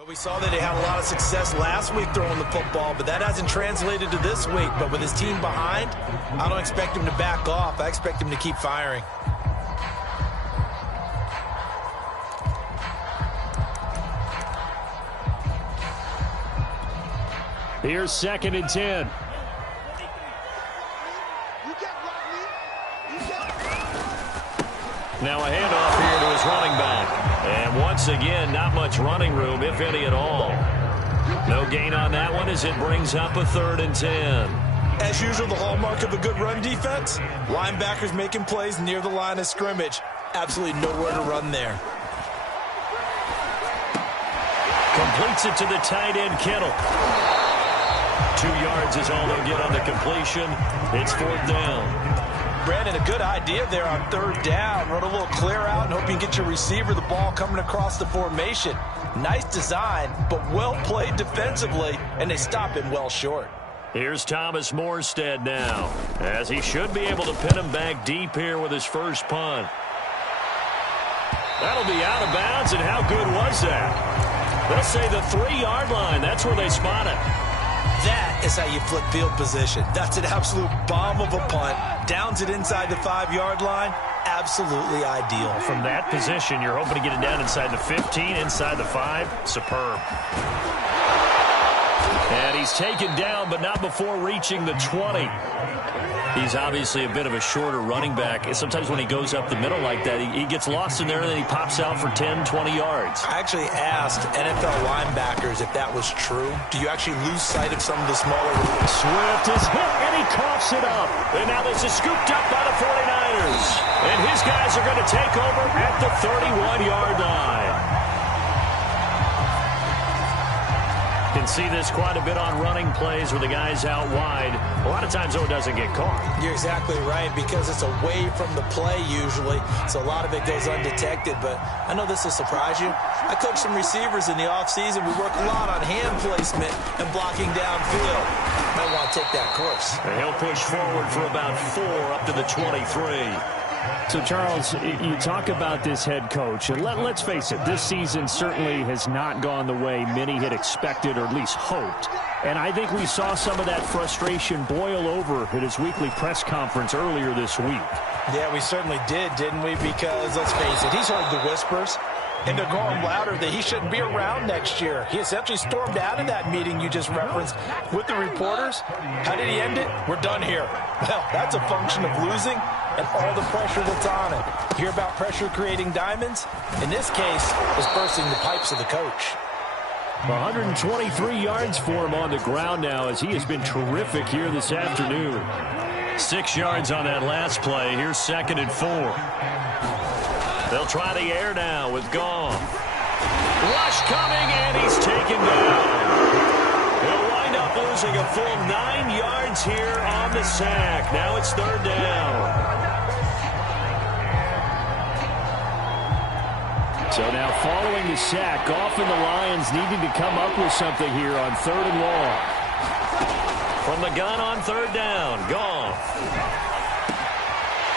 But we saw that he had a lot of success last week throwing the football, but that hasn't translated to this week. But with his team behind, I don't expect him to back off. I expect him to keep firing. Here's 2nd and 10. Now a handoff here to his running back. And once again, not much running room, if any at all. No gain on that one as it brings up a 3rd and 10. As usual, the hallmark of a good run defense, linebackers making plays near the line of scrimmage. Absolutely nowhere to run there. Completes it to the tight end, Kittle. 2 yards is all they'll get on the completion. It's 4th down. Brandon, a good idea there on 3rd down. Run a little clear out and hope you can get your receiver the ball coming across the formation. Nice design, but well played defensively, and they stop him well short. Here's Thomas Morstead now, as he should be able to pin him back deep here with his first punt. That'll be out of bounds, and how good was that? They'll say the 3-yard line. That's where they spot it. That is how you flip field position. That's an absolute bomb of a punt. Downs it inside the 5-yard line. Absolutely ideal. From that position, you're hoping to get it down inside the 15, inside the 5. Superb. And he's taken down, but not before reaching the 20. He's obviously a bit of a shorter running back. Sometimes when he goes up the middle like that, he gets lost in there, and then he pops out for 10, 20 yards. I actually asked NFL linebackers if that was true. Do you actually lose sight of some of the smaller? Swift is hit, and he coughs it up. And now this is scooped up by the 49ers. And his guys are going to take over at the 31-yard line. Can see this quite a bit on running plays where the guy's out wide. A lot of times, though, it doesn't get caught. You're exactly right, because it's away from the play usually, so a lot of it goes undetected. But I know this will surprise you. I coach some receivers in the offseason. We work a lot on hand placement and blocking downfield. Might want to take that course. And he'll push forward for about 4 up to the 23. So, Charles, you talk about this head coach, and let's face it, this season certainly has not gone the way many had expected or at least hoped. And I think we saw some of that frustration boil over at his weekly press conference earlier this week. Yeah, we certainly did, didn't we? Because, let's face it, he's heard the whispers, and they're going louder that he shouldn't be around next year. He essentially stormed out of that meeting you just referenced with the reporters. How did he end it? We're done here. Well, that's a function of losing and all the pressure that's on it. You hear about pressure creating diamonds? In this case, it's bursting the pipes of the coach. 123 yards for him on the ground now, as he has been terrific here this afternoon. 6 yards on that last play. Here's 2nd and 4. They'll try the air now with Goff. Rush coming, and he's taken down. He'll wind up losing a full 9 yards here on the sack. Now it's 3rd down. So now following the sack, Goff and the Lions needing to come up with something here on 3rd and long. From the gun on 3rd down, Goff.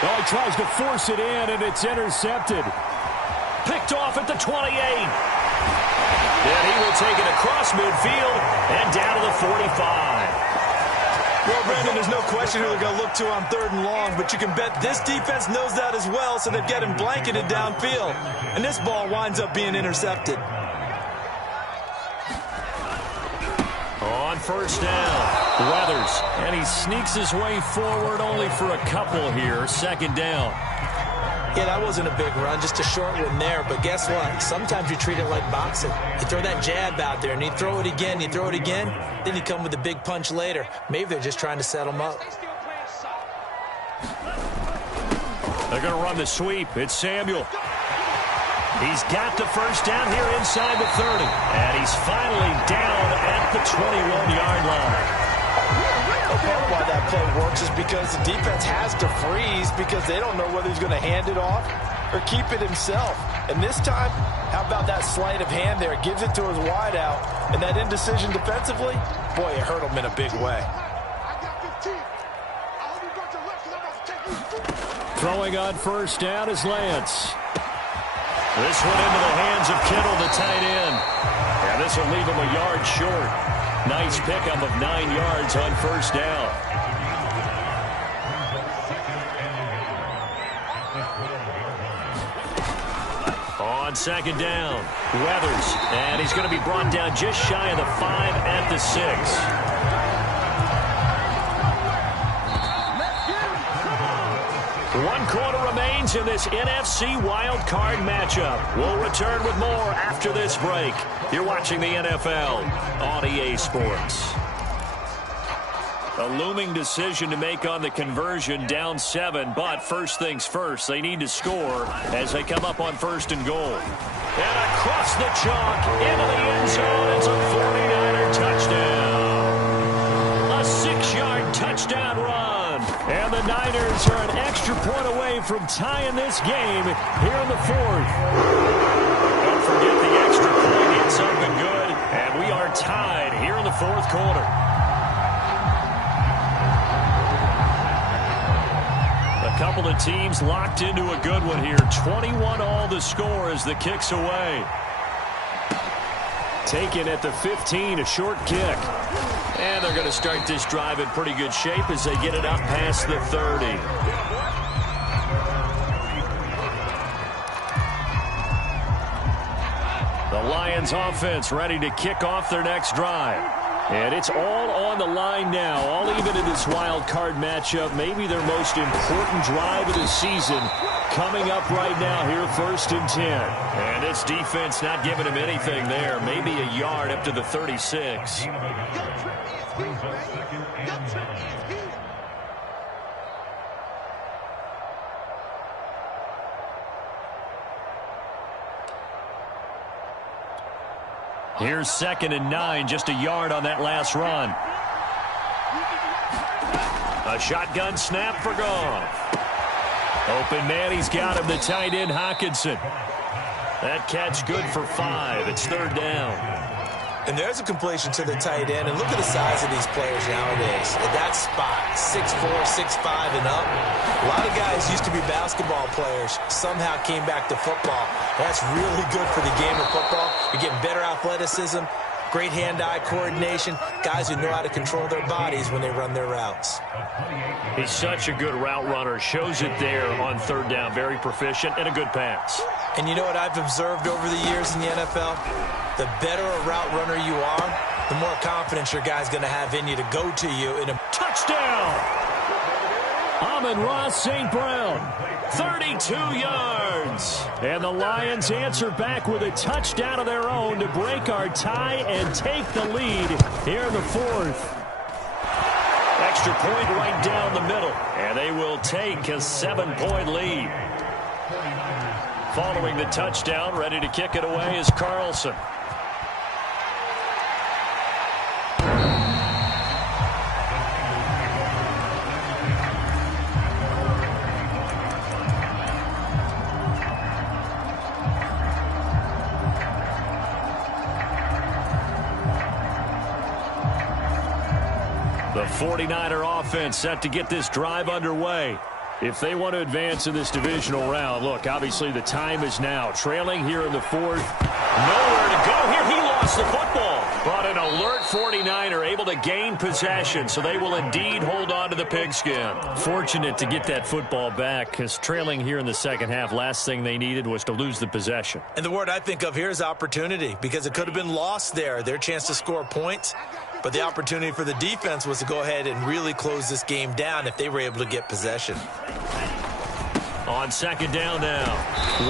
Oh, he tries to force it in, and it's intercepted. Picked off at the 28. And he will take it across midfield and down to the 45. Well, Brandon, there's no question who they're going to look to on 3rd and long, but you can bet this defense knows that as well, so they've got him blanketed downfield. And this ball winds up being intercepted. On 1st down, Weathers. And he sneaks his way forward only for a couple here. 2nd down. Yeah, that wasn't a big run, just a short one there. But guess what? Sometimes you treat it like boxing. You throw that jab out there, and you throw it again, you throw it again, then you come with a big punch later. Maybe they're just trying to set him up. They're going to run the sweep. It's Samuel. He's got the 1st down here inside the 30. And he's finally down at the 21-yard line. Part of why that play works is because the defense has to freeze because they don't know whether he's going to hand it off or keep it himself. And this time, how about that sleight of hand there? Gives it to his wideout. And that indecision defensively, boy, it hurt him in a big way. Throwing on 1st down is Lance. This one into the hands of Kittle, the tight end. And this will leave him a yard short. Nice pickup of 9 yards on first down. On second down, Weathers, and he's going to be brought down just shy of the 5 at the 6. One quarter remains in this NFC Wildcard matchup. We'll return with more after this break. You're watching the NFL on EA Sports. A looming decision to make on the conversion, down 7, but first things first, they need to score as they come up on 1st and goal. And across the chalk, into the end zone, it's a 49er touchdown. A 6-yard touchdown run. And the Niners are an extra point away from tying this game here in the 4th. Don't forget the extra point, it's something good, and we are tied here in the 4th quarter. A couple of teams locked into a good one here. 21-all the score as the kick's away. Taken at the 15, a short kick. And they're going to start this drive in pretty good shape as they get it up past the 30. The Lions offense ready to kick off their next drive. And it's all on the line now, all even in this wild card matchup. Maybe their most important drive of the season coming up right now here, 1st and 10. And this defense not giving him anything there. Maybe a yard up to the 36. Here's 2nd and 9, just a yard on that last run. A shotgun snap for Goff. Open man, he's got him, the tight end Hockenson. That catch good for 5. It's 3rd down. And there's a completion to the tight end. And look at the size of these players nowadays. At that spot, 6'4", 6'5", and up. A lot of guys used to be basketball players. Somehow came back to football. That's really good for the game of football. You're getting better athleticism, great hand-eye coordination, guys who know how to control their bodies when they run their routes. He's such a good route runner. Shows it there on 3rd down. Very proficient and a good pass. And you know what I've observed over the years in the NFL? The better a route runner you are, the more confidence your guy's going to have in you to go to you in a touchdown. Amon-Ra St. Brown, 32 yards. And the Lions answer back with a touchdown of their own to break our tie and take the lead here in the 4th. Extra point right down the middle, and they will take a 7-point lead. Following the touchdown, ready to kick it away is Carlson. The 49er offense set to get this drive underway. If they want to advance in this divisional round, look, obviously the time is now. Trailing here in the 4th. Nowhere to go here. He lost the football. But an alert 49er able to gain possession, so they will indeed hold on to the pigskin. Fortunate to get that football back, because trailing here in the second half, last thing they needed was to lose the possession. And the word I think of here is opportunity, because it could have been lost there. Their chance to score points. But the opportunity for the defense was to go ahead and really close this game down if they were able to get possession. On 2nd down now,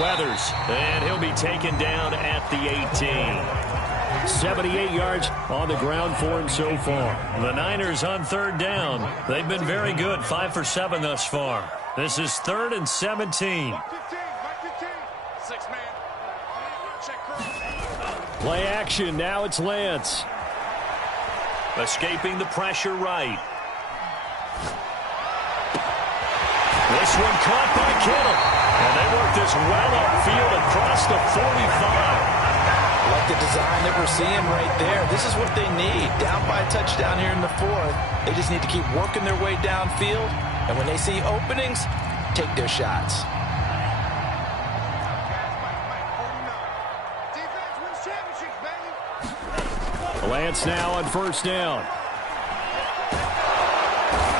Weathers, and he'll be taken down at the 18. 78 yards on the ground for him so far. The Niners on 3rd down. They've been very good, 5 for 7 thus far. This is 3rd and 17. Play action, now it's Lance. Escaping the pressure right. This one caught by Kittle. And they work this well upfield across the 45. Like the design that we're seeing right there. This is what they need. Down by a touchdown here in the 4th. They just need to keep working their way downfield. And when they see openings, take their shots. Lance now on first down.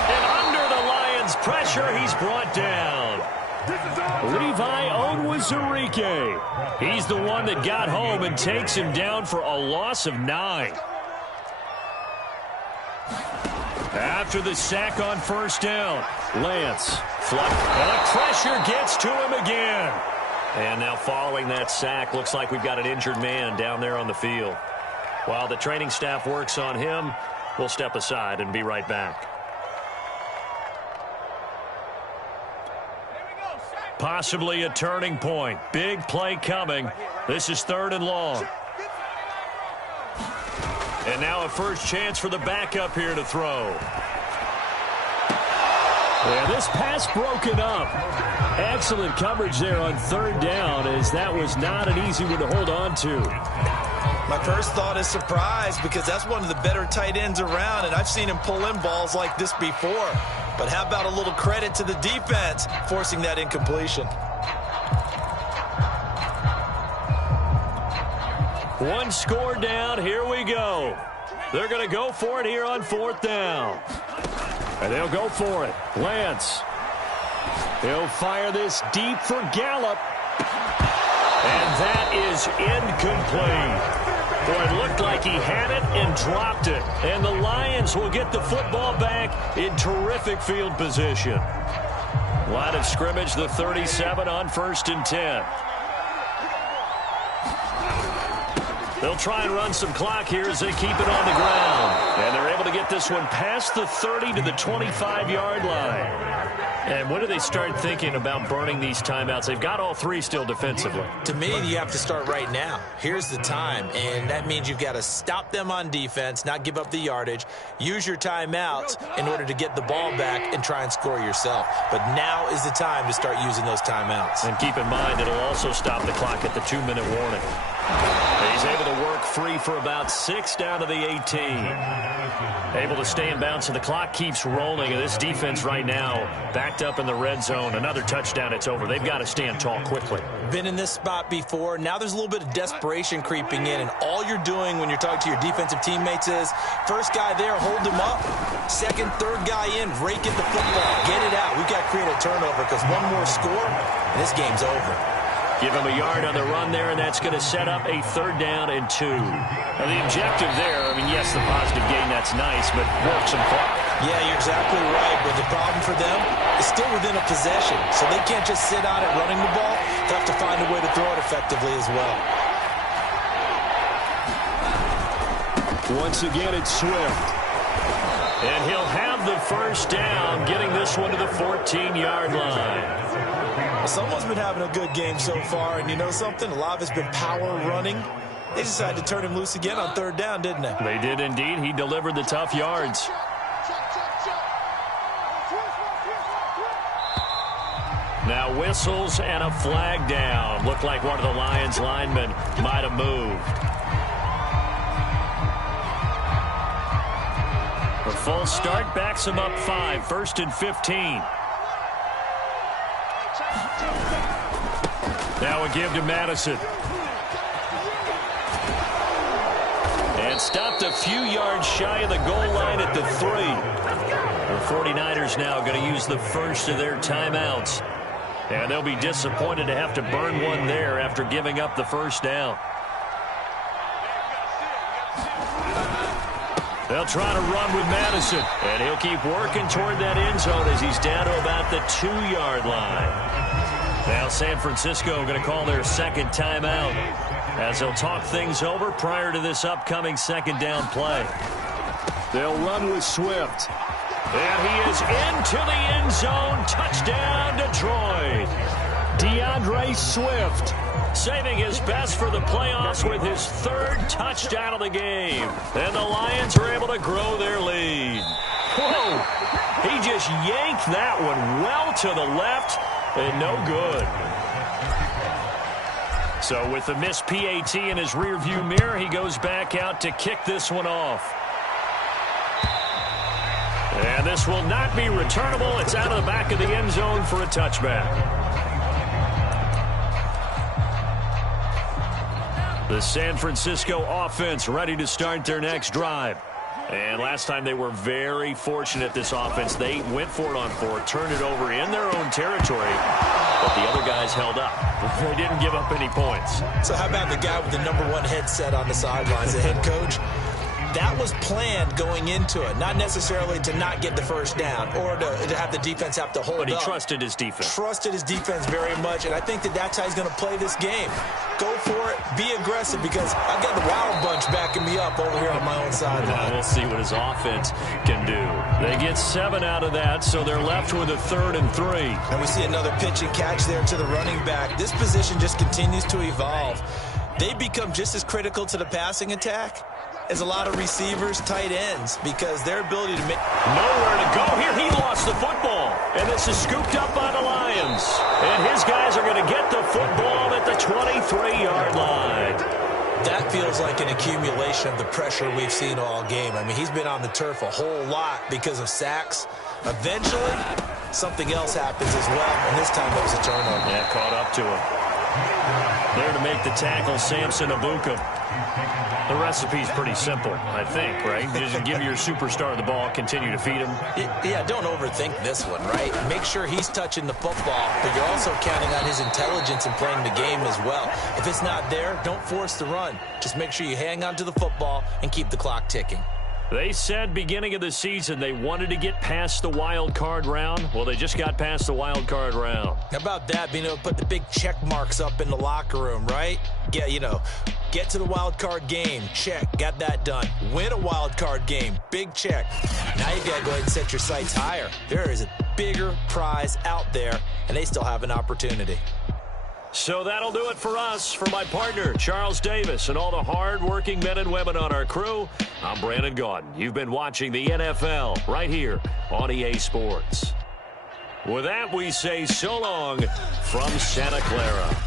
And under the Lions' pressure, he's brought down. Levi Onwuzurike. He's the one that got home and takes him down for a loss of 9. After the sack on first down, Lance. And the pressure gets to him again. And now following that sack, looks like we've got an injured man down there on the field. While the training staff works on him, we'll step aside and be right back. Possibly a turning point. Big play coming. This is 3rd and long. And now a first chance for the backup here to throw. Yeah, this pass broken up. Excellent coverage there on 3rd down, as that was not an easy one to hold on to. My first thought is surprise, because that's one of the better tight ends around, and I've seen him pull in balls like this before. But how about a little credit to the defense forcing that incompletion? One score down. Here we go. They're going to go for it here on 4th down. And they'll go for it. Lance. He'll fire this deep for Gallup. And that is incomplete. Boy, it looked like he had it and dropped it. And the Lions will get the football back in terrific field position. Line of scrimmage, the 37 on 1st and 10. They'll try and run some clock here as they keep it on the ground. And they're able to get this one past the 30 to the 25-yard line. And when do they start thinking about burning these timeouts? They've got all 3 still defensively. To me, you have to start right now. Here's the time, and that means you've got to stop them on defense, not give up the yardage, use your timeouts in order to get the ball back and try and score yourself. But now is the time to start using those timeouts. And keep in mind, it'll also stop the clock at the 2-minute warning. He's able to work free for about 6 down to the 18. Able to stay in bounds, and the clock keeps rolling. And this defense right now backed up in the red zone. Another touchdown, it's over. They've got to stand tall quickly. Been in this spot before. Now there's a little bit of desperation creeping in, and all you're doing when you're talking to your defensive teammates is first guy there, hold him up. Second, third guy in, rake at the football. Get it out. We've got to create a turnover because one more score, and this game's over. Give him a yard on the run there, and that's going to set up a 3rd down and 2. Now, the objective there, I mean, yes, the positive gain, that's nice, but work some clock. Yeah, you're exactly right, but the problem for them is still within a possession, so they can't just sit on it running the ball. They have to find a way to throw it effectively as well. Once again, it's Swift. And he'll have the first down, getting this one to the 14-yard line. Someone's been having a good game so far, and you know something? A lot of it's been power running. They decided to turn him loose again on 3rd down, didn't they? They did indeed. He delivered the tough yards. Now whistles and a flag down. Looked like one of the Lions linemen might have moved. The full start backs him up 5, 1st and 15. Now a give to Madison. And stopped a few yards shy of the goal line at the 3. The 49ers now going to use the first of their timeouts. And they'll be disappointed to have to burn one there after giving up the first down. They'll try to run with Madison. And he'll keep working toward that end zone as he's down to about the 2-yard line. Now San Francisco going to call their 2nd timeout as they'll talk things over prior to this upcoming 2nd down play. They'll run with Swift. And he is into the end zone. Touchdown, Detroit. DeAndre Swift. Saving his best for the playoffs with his 3rd touchdown of the game. And the Lions are able to grow their lead. Whoa! He just yanked that one well to the left. And no good. So with the missed PAT in his rearview mirror, he goes back out to kick this one off. And this will not be returnable. It's out of the back of the end zone for a touchback. The San Francisco offense ready to start their next drive. And last time they were very fortunate, this offense. They went for it on 4, turned it over in their own territory, but the other guys held up. They didn't give up any points. So how about the guy with the #1 headset on the sidelines, the head coach? That was planned going into it, not necessarily to not get the first down or to have the defense have to hold up. But he trusted his defense. Trusted his defense very much, and I think that's how he's going to play this game. Go for it, be aggressive, because I've got the Wild Bunch backing me up over here on my own sideline. We'll see what his offense can do. They get 7 out of that, so they're left with a 3rd and 3. And we see another pitch and catch there to the running back. This position just continues to evolve. They become just as critical to the passing attack as a lot of receivers, tight ends, because their ability to make... Nowhere to go here. He lost the football. And this is scooped up by the Lions. And his guys are going to get the football at the 23-yard line. That feels like an accumulation of the pressure we've seen all game. I mean, he's been on the turf a whole lot because of sacks. Eventually, something else happens as well, and this time it was a turnover. Yeah, caught up to him. There to make the tackle, Samson Abuka. The recipe's pretty simple, I think, right? Just give your superstar the ball, continue to feed him. Yeah, don't overthink this one, right? Make sure he's touching the football, but you're also counting on his intelligence in playing the game as well. If it's not there, don't force the run. Just make sure you hang on to the football and keep the clock ticking. They said beginning of the season they wanted to get past the wild card round. Well, they just got past the wild card round. How about that, being able to put the big check marks up in the locker room, right? Yeah, get to the wild card game, check, got that done. Win a wild card game, big check. Now you got to go ahead and set your sights higher. There is a bigger prize out there, and they still have an opportunity. So that'll do it for us. For my partner, Charles Davis, and all the hard-working men and women on our crew, I'm Brandon Gaudin. You've been watching the NFL right here on EA Sports. With that, we say so long from Santa Clara.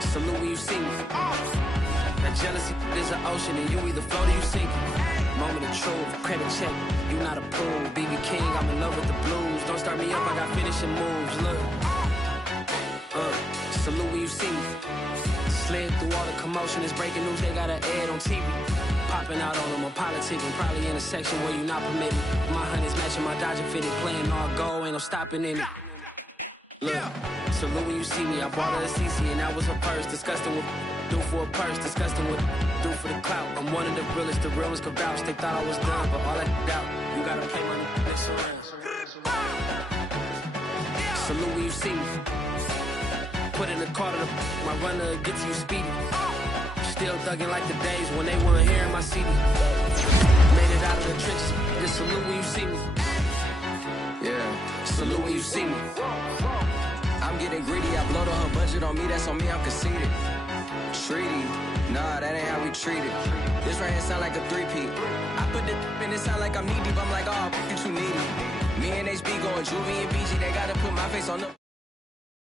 Salute when you see me. That jealousy is an ocean, and you either float or you sink it. Moment of truth, credit check, you not approved. BB King, I'm in love with the blues. Don't start me up, I got finishing moves. Look, salute when you see me. Slid through all the commotion, it's breaking news, they got an ad on TV. Popping out on them on politicking, probably in a section where you not permitted. My honey's matching my Dodger fitted, playing all gold, ain't no stopping in it. Look, salute when you see me. I bought her a CC and that was her purse. Disgusting with do for a purse. Disgusting with do for the clout. I'm one of the realest. The real ones could vouch. They thought I was done, but all that doubt. You gotta play my next around. Salute when you see me. Put in the car to my runner gets you speedy. Still thugging like the days when they weren't here in my CD. Made it out of the trenches. Just salute when you see me. Yeah, salute when you see me. I'm getting greedy, I blowed on her budget on me, that's on me, I'm conceited. Treaty, nah, that ain't how we treat it. This right here sound like a three-peat. I put the in it sound like I'm knee deep, I'm like, oh, you too needy. Me and HB going Juvie and BG, they gotta put my face on the...